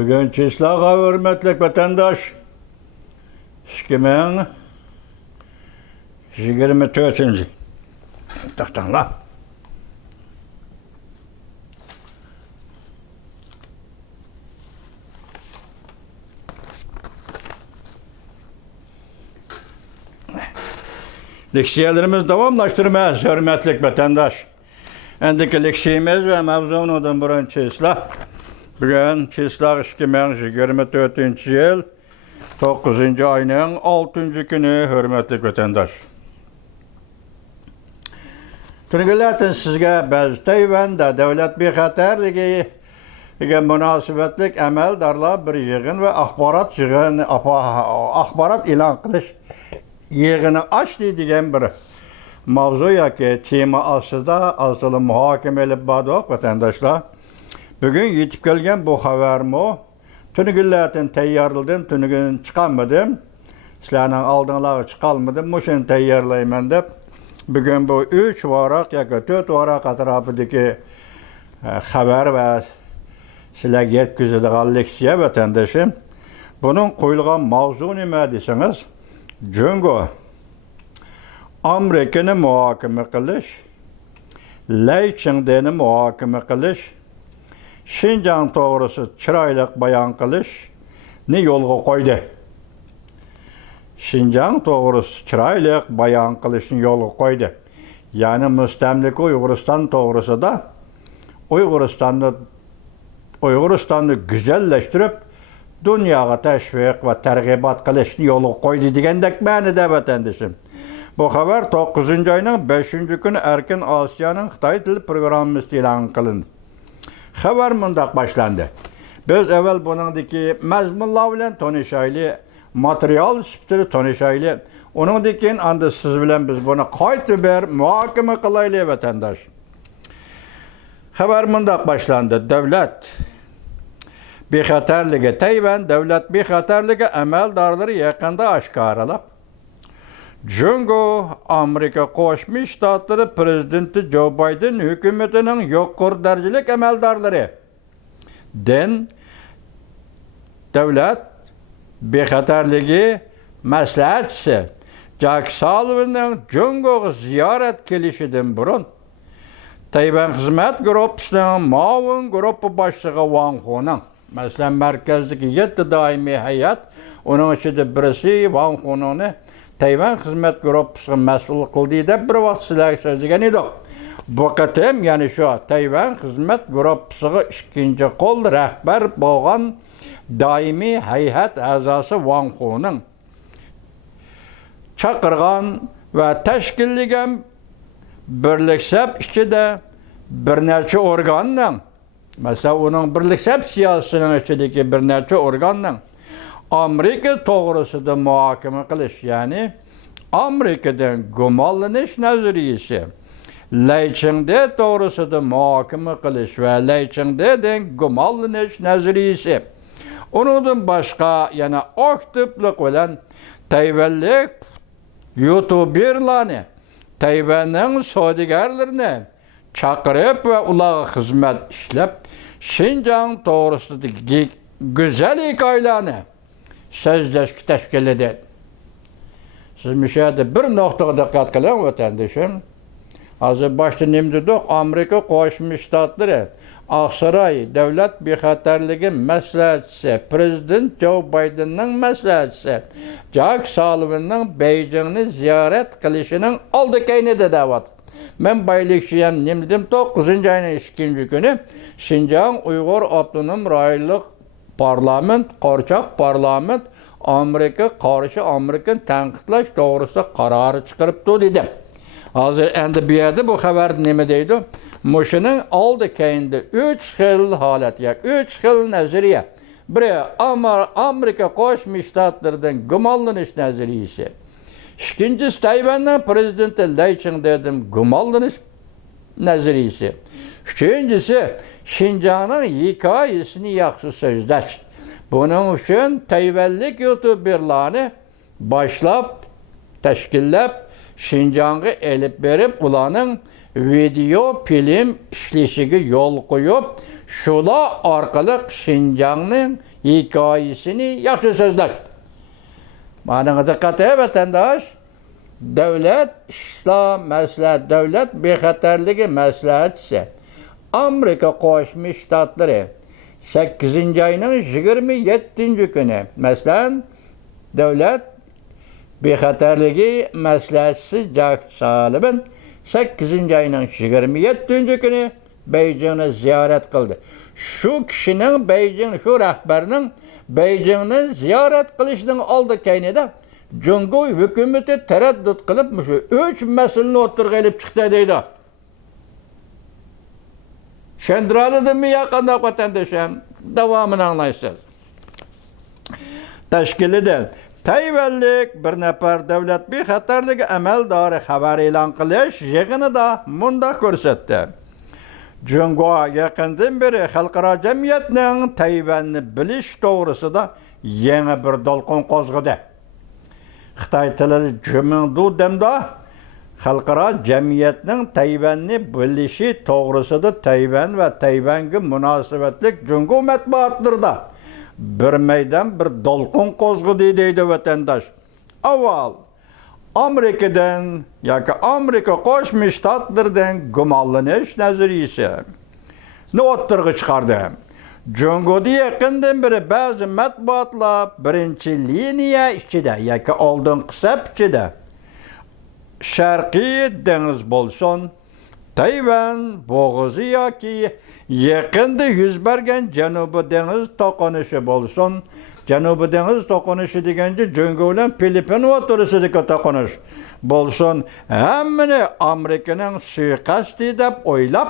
Bugün Çislağa hürmetlik vatandaş 2024. Taxtanlar. Leksiyalarımız davamlaştırmaz hürmetlik vatandaş. Endiki leksiyimiz ve mevzunun burun Çislağa. Bugün Çislağa 2024 yıl 9. ayının 6. günü hürmetlik vatandaş. Tüngelatın sizge biz Tayvan'da devlet bir xatarligi münasebetlik əməldarlar bir yığın ve axbarat ilan qilish yığını açdı degan bir mavzu yoki tema ostida asılı muhokama elib bordik vatandaşlar. Bugün yetib kelgan bu xabarmi tüngelatın tayyorladim, tüngün chiqolmadim. Sizlarning oldinglarga chiqolmadim, mushuni tayyorlayman deb bugün bu 3 varaq yoki 4 varaq atrofidagi xabar ve sizlarga yetkazilgan leksiya vatandaşım. Bunun qo'yilgan mavzu nima desangiz, Jungo Amerikani muhokama qilish, Laychingdeni muhokama qilish, Xinjiang to'g'risida chiroyli bayon qilishni yo'lga qo'ydi. Xinjiang to'g'risida chiroyli bayon qilishni yo'lga qo'ydi. Ya'ni mustamlika Uyg'uriston to'g'risida Uyg'uristonni güzelleştirip dunyoga tashviq va targ'ibot qilishni yo'lga qo'ydi degandek ma'noda vatandoshim. Bu xabar 9 oyning 5 kuni Erkin Osiyoning Xitoy tili programmasi e'lon qilindi. Xabar mundaq boshlandi. Biz avval buningdagi mazmunlar bilan tanishaylik, material sifatida tanishaylik. Uningdan keyin endi siz bilan biz buni qayta bir muhokama qilaylik vatandosh. Xabar mundaq boshlandi. Davlat bexatarligi Tayvan davlat bexatarligi amaldorlari yaqinda oshkoralab Jungo Amerika Qo'shma Shtatlari prezidenti Joe Biden hukumatining yuqori darajalik amaldorlari davlat bexatarligi maslahatchisi Jack Sullivanning Jungoga ziyorat kelishidan burun Tayvan xizmat guruhining muavin guruhi boshlig'i Wang Huning masalan markazdagi 7 doimiy hay'at, uning ichida birisi Wang Huningni Tayvan xizmat guruhiga mas'ul qildi deb bir vaqt sizlarga so'zlagan edik. Bu qatim ya'ni shu Tayvan xizmat guruhiga ikkinchi qo'l rahbar bo'lgan doimiy hay'at a'zosi Wang Huning chaqirgan va tashkillagan birlik sap ichida bir necha organning, mesela onun birlik sap siyosatining ichidagi bir necha organning Amerika to'g'risida muhokama qilish, ya'ni Amerikadan gumonlanish nazariyasi, Laychingde to'g'risida muhokama qilish va Laychingdedan gumonlanish nazariyasi. Undan boshqa yana aktivlik bilan Tayvanlik YouTuberlarni, Tayvanning savdogarlarini chaqirib va ularga xizmat ishlab, Xinjiang to'g'risidagi go'zal hikoyalarni so'zlashga tashkilladi. Siz müşahede bir noktada diqqat qiling vatandoshim. Hozir boshda nima dedik? Amerika Qo'shma Shtatlari Aqsaray davlat bexatarligi maslahatchisi, prezident Joe Bidenning maslahatchisi Jack Sullivanning Beijingni ziyorat qilishining oldi keynida da'vat. Men baylikshiyam nima dedim? 9 oyning 2 kuni Xinjiang Uyg'ur Avtonom rayonlik parlament, qo'rchoq parlament Amerika qarshi Amerikani tanqidlash to'g'risida qaror chiqaribdi dedim. Hozir endi bu yerda bu xabar nima deydi? Mushuning oldi keyinda 3 xil holat, 3 xil nazariya. Biri Amerika Qo'shma Shtatlaridan gumonlanish nazariyasi. İkincisi Tayvan'dan prezidenti Laychingdedan gumonlanish nazariyasi. Üçüncüsü Xinjiangning hikoyasini yaxshi so'zlash. Bunun uchun Tayvanlik YouTuberlarni boshlab təşkillab Şinjanğı elib berib, ulanın video film işlişigi yol qoyub, şula arqalıq Şinjanның hikayesini yaxşı sözləş. Mənə diqqət et, vətəndaş. Devlet İslam məsləhət, devlet bexətərliği məsləhətsə, Amerika Qoşmuş Ştatları 8. ayının 27. günü, məsələn, devlet bexətərliği məsləhətçisi Jack Sullivan 8. ayının 27. günü Beijing'ni ziyaret kıldı. Şu kişinin şu rəhbərinin Beijing'ni ziyaret kılışının aldı keynede Cungo hükümeti tereddüt kılıp 3 meselini oturga elip çıktı deydi. Şendralıdır mı yakında vatandaşım? Devamını anlayışsız. Teşkilidir. Tayvanlik bir nefer devlet bir xatarligi əməldarı xəbər elan qilish yığını da munda ko'rsatdi. Cungo yakından beri xalqaro jamiyatning Tayvanni bilish to'g'risida yangi bir dolqin qo'zg'adi. Xitoy tilida jumindu demda xalqaro jamiyatning Tayvanni bilishi to'g'risida Tayvan va Tayvanga munosabatlik Cungo matbuotlarida bir meydan bir dolqin qo'zg'adi deydi vatandaş. Avval Amerika'dan yoki Amerika Qo'shma Shtatlardan gumonlanish nazariyasi ne o'ttirg'i chiqardi. Cungo'da yaqindan beri ba'zi matbuotlar birinchi liniya ichida yoki oldingi saf ichida Sharqiy dengiz bo'lsin, Tayvan bo'g'ozi yoki yaqinda yuz bergan Janubiy dengiz to'qinishi bo'lsin. Janubiy dengiz to'qinishi deganda Cungo bilan Filippin o'rtasidagi to'qinish bo'lsin. Hammani Amerikaning suiqasdi deb o'ylab,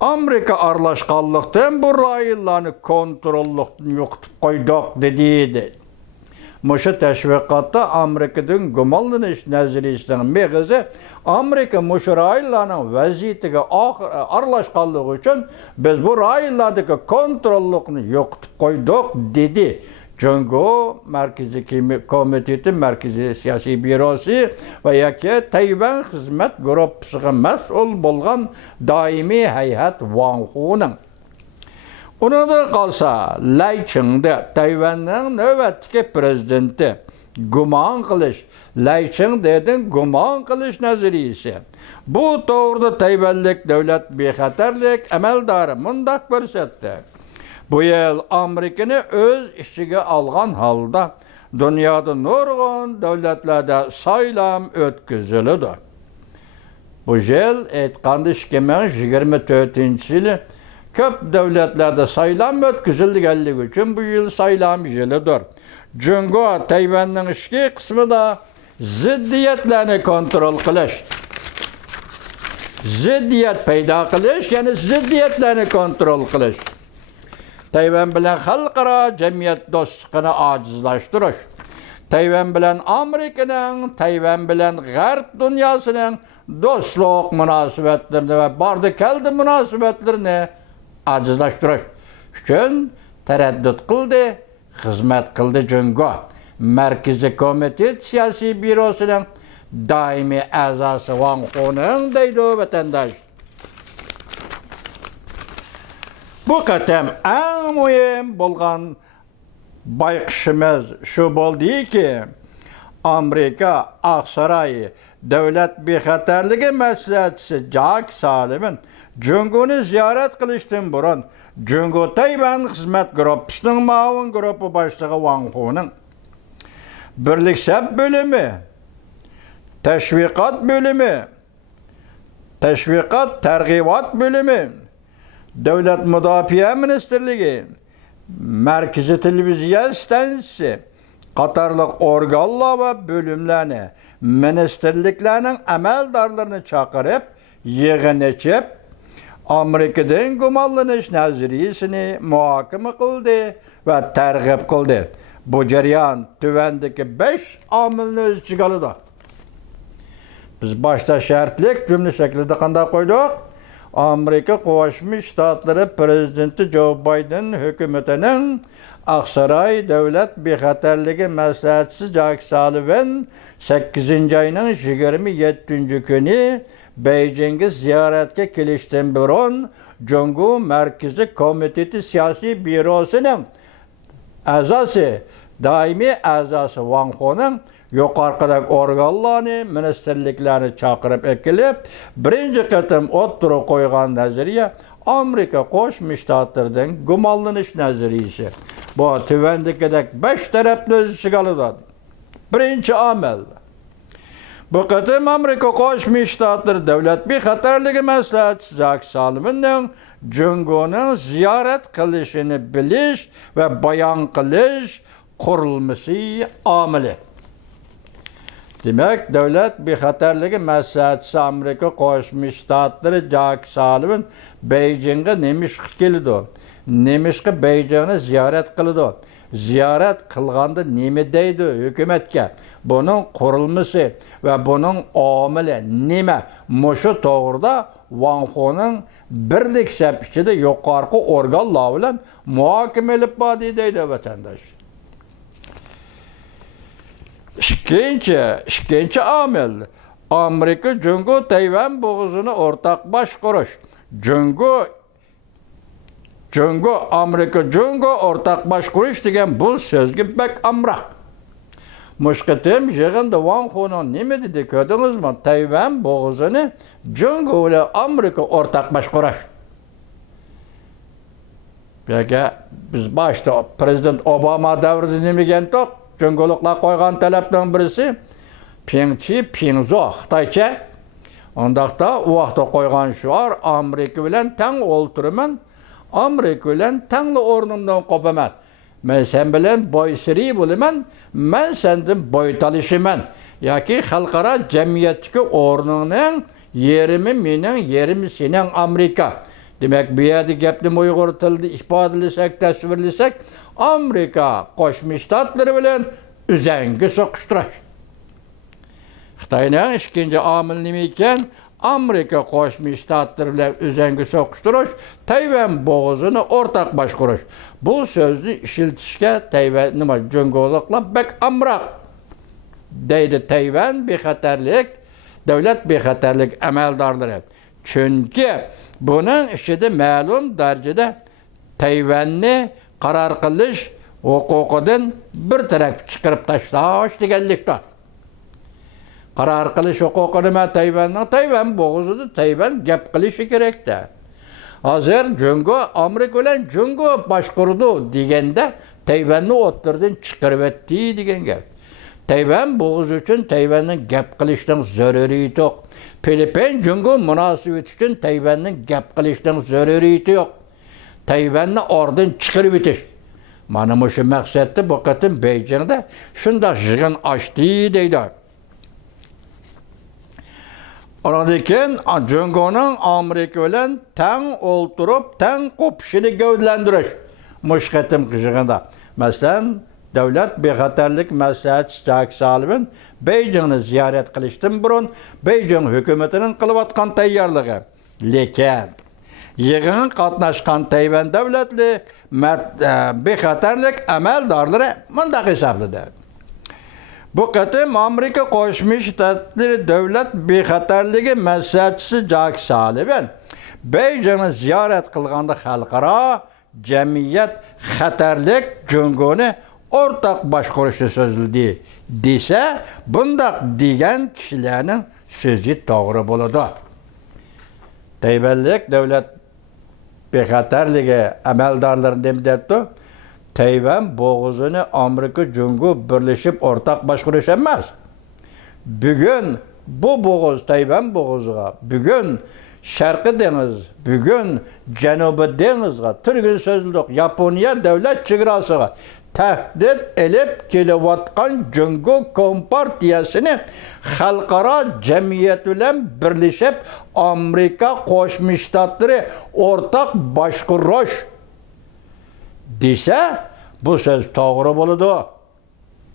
Amerika aralashqanlikdan bu rayonlarni kontrollikdan yo'qitib qo'ydik dedi. Muşu təşviqatda Amerikadan gumonlanish nazariyasining meg'izi Amerika muşu rayonlarning vaziyatiga aralashqanligi uchun biz bu rayonlardagi kontrollikni yo'qitib qo'ydik dedi. Cungo Markaziy Komiteti Markaziy Siyosiy Bürosi va yoki Tayvan xizmat guruhiga mas'ul bo'lgan doimiy hay'at Wang Huning. Unadan qalsa, Lai Ching'da Tayvanning navbatdagi prezidenti gumon qilish, Lai Ching dedin gumon qilish nazariyasi. Bu to'g'rida Tayvanlik davlat bexatarlik amaldori mundaq ko'rsatdi. Bu yil Amerikani o'z ichiga olgan holda dunyoda nurg'un davlatlarda saylam o'tkaziladi. Bu yil aytganda 2024-yili köp devletlerde saylam ötküzüldiği için bu yıl saylam yılıdır. Cungo Tayvan'ın işki kısmı da ziddiyetlerini kontrol kılış. Ziddiyet peyda kılış, yani ziddiyetlerini kontrol kılış. Tayvan bilen xalqaro jamiyat dostluğunu acizlaştırış. Tayvan bilen Amerika'nın, Tayvan bilen G'arb dünyasının dostluk münasebetlerini ve bardı keldi münasebetlerini acizlaştırış üçün tereddüt qildi, xizmat qildi Cungo. Markaziy Komitet Siyosiy Bürosuning doimiy a'zosi Wang Huning deydi vatandaş. Bu qatam eng muhim bo'lgan bayqishimiz shu bo'ldiki, Amerika Aqsaray davlat bexatarligi maslahatchisi Jack Sullivan Cungo'ni ziyorat qilishdan burun Cungo Tayvan xizmat guruhining ma'mur guruhi boshlig'i Wang Huning birlik sab bo'limi, tashviqot bo'limi, tashviqot targ'ibot bo'limi, davlat mudofaa ministrligi, markaziy televiziya stansiyasi qatorliq organlar va bo'limlarni, ministerliklarning amaldorlarini chaqirib, yig'in ochib, Amerikadan gumonlanish nazariyasini muhokama qildi va targ'ib qildi. Bu jarayon tuvandagi 5 omilni o'z ichiga oladi. Biz boshda shartlik jumla shaklida qanday qo'ydik? Amerika Qo'shma Shtatlari prezidenti Joe Biden hukumatining Aqsaray davlat bexatarligi maslahatchisi Jack Sullivan 8-oyning 27-kuni Beijingga ziyoratga kelishdan burun Jungo Markaziy komiteti siyosiy bürosining a'zosi, doimiy a'zosi Wang Honing yuqoridagi organlarni, ministerliklarni chaqirib kelib, birinchi qatim o'ttirib qo'ygan nazariya Amerika Qo'shma Shtatlaridan gumonlanish nazariyasi. Bu tuvandagidek 5 tarafni o'z ichiga oladi. Birinchi omil. Bu qatim Amerika Qo'shma Shtatlari davlat bexatarligi maslahatchisi Jack Sullivanning Jungoning ziyorat qilishini bilish va bayon qilish qurilmasi omili. Demek, davlat bexatarligi maslahatchisi Amerika Qo'shma Shtatlari Jack Sullivan Beijingga nemishqa keldi. Nemishqa Beijingni ziyorat qildi. Ziyorat qilganda nima deydi hukumatga? Buning qurilmasi va buning omili nima? Mushu to'g'rida Wang Honing birlik shab ichida yuqorqi organlar bilan muhokama olib bordi deydi vatandosh. İkinci amil, Amerika Jungo Tayvan bo'g'izini o'rtaq boshqarish. Amerika Jungo o'rtaq boshqarish degan bu so'zga bak amroq. Mushqitim yig'inda Wang Honing nima dedi ko'rdingizmi? Tayvan bo'g'izini Jungo bilan Amerika o'rtaq boshqarish. Biz boshda prezident Obama davrida nima degandik? Jungoliklar qo'ygan talabdan birisi Pingchi Pingzo Xitoycha. Ondaqda u vaqtda qo'ygan shuar Amerika bilan tang o'ltiraman, Amerika bilan tangli o'rnimdan qopaman. Men sen bilan boysiri bo'laman, men sendan boytalishiman. Yoki xalqaro jamiyatdagi o'rning yerimi mening, yerimi sening Amerika. Demek bu yerda gapni Uyg'ur tilida ifodalasak, tasvirlasak, Amerika Qo'shma Shtatlari bilan uzangi so'qishtirish. Xitoyning ikkinchi omil nima ekan? Amerika Qo'shma Shtatlari bilan uzangi so'qishtirish, Tayvan bo'g'izini o'rtaq boshqarish. Bu so'zni ishlatishga Tayvan nima jungoliklar bak amroq deydi Tayvan bexatarlik, davlat bexatarlik amaldorlari. Chunki buning ichida ma'lum darajada Tayvanni qaror qilish huquqidan bir taraf chiqarib tashlash deganlikdir. Qaror qilish huquqi nima? Tayvan bo'g'izida Tayvan gap qilishi kerakda. Hozir Jungo Amerika bilan Jungo boshqardi deganda Tayvanni o'ttirdan chiqarib etdi degan gap. Tayvan bo'g'izi uchun Tayvanning gap qilishdan zaruriyati yo'q. Filippin Jungo munosabati uchun Tayvanning gap qilishdan zaruriyati yo'q. Tayvanni ordan chiqarib etish. Mana shu maqsadda bu qatim Beijingda shunday yig'in ochdi deydi. Ondan keyin Jungoning Amerika bilan tang o'ltirib, tang qo'pishini gavdalantirish mushqatim yig'inda. Masalan, davlat bexatarlik maslahatchisi Jack Sullivan Beijingni ziyorat qilishdan burun Beijing hukumatining qilayotgan tayyorligi. Lekin yig'in qatnashgan Tayvan davlatlik bexatarlik amaldorlari mundaq hisobladi. Bu qatim Amerika Qo'shma Shtatlari davlat bexatarligi maslahatchisi Jack Sullivan Beijingni ziyorat qilganda xalqaro jamiyat xatarlik Jungoni o'rtaq boshqarishni so'zladi desa, bundaq degan kishilarning so'zi to'g'ri bo'ladi. Tayvanlik davlat bexatarligi amaldorlari nima debdi? Tayvan bo'g'izini Amerika Jungo birlashib o'rtaq boshqarish emas. Bugun bu bo'g'iz Tayvan bo'g'iziga, bugun Sharqiy dengiz, bugun Janubiy dengizga turgan so'zliq Yaponiya davlat chegarasiga tahdid elib kelayotgan Jungo kompartiyasini xalqaro jamiyat bilan birlashib Amerika Qo'shma Shtatlari o'rtaq boshqarish desa, bu so'z to'g'ri bo'ladi.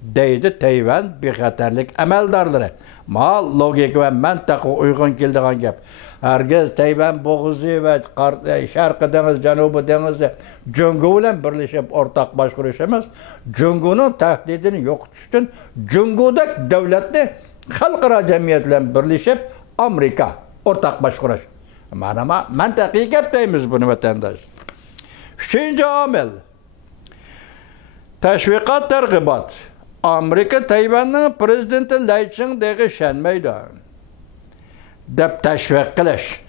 deydi Tayvan bexatarlik amaldarlari. Ma logik ve mantıqa uygun keldigan gap. Herkes Tayvan boğuzu ve Şarkı deniz, Janubi denizde Cungu bilen birleşip ortak başkuruş emas. Cungu'nun tahdidini yok tutuştun. Cungu'da devletli halkara cemiyet bilen birleşip Amerika ortak başkuruş. Manama mantıqi gap deymiz bunu vatandaş. Üçüncü amel. Teşvikat tergibat. Amerika Tayvan'ın prezidenti Lai Ching-degi şenmeydi. Dep teşvik qilish.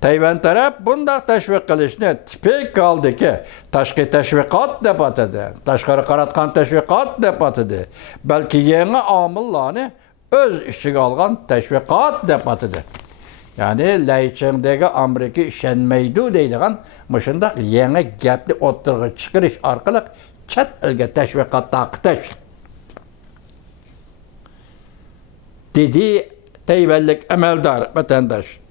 Tayvan taraf bunda teşvik qilishni tipik kaldı ki tashqi teşvikat deb atadi. Tashqari qaratgan teşvikat deb atadi. Balki yangi omillarni o'z ichiga olgan teşvikat deb atadi. Yani Lai Ching-degi Amerika ishonmaydi deydigan mushundaq yangi gapni o'ttirg'i chiqarish orqali chet elga teşvikat taqitish. Dedi Tayvanlik amaldor vatandaş.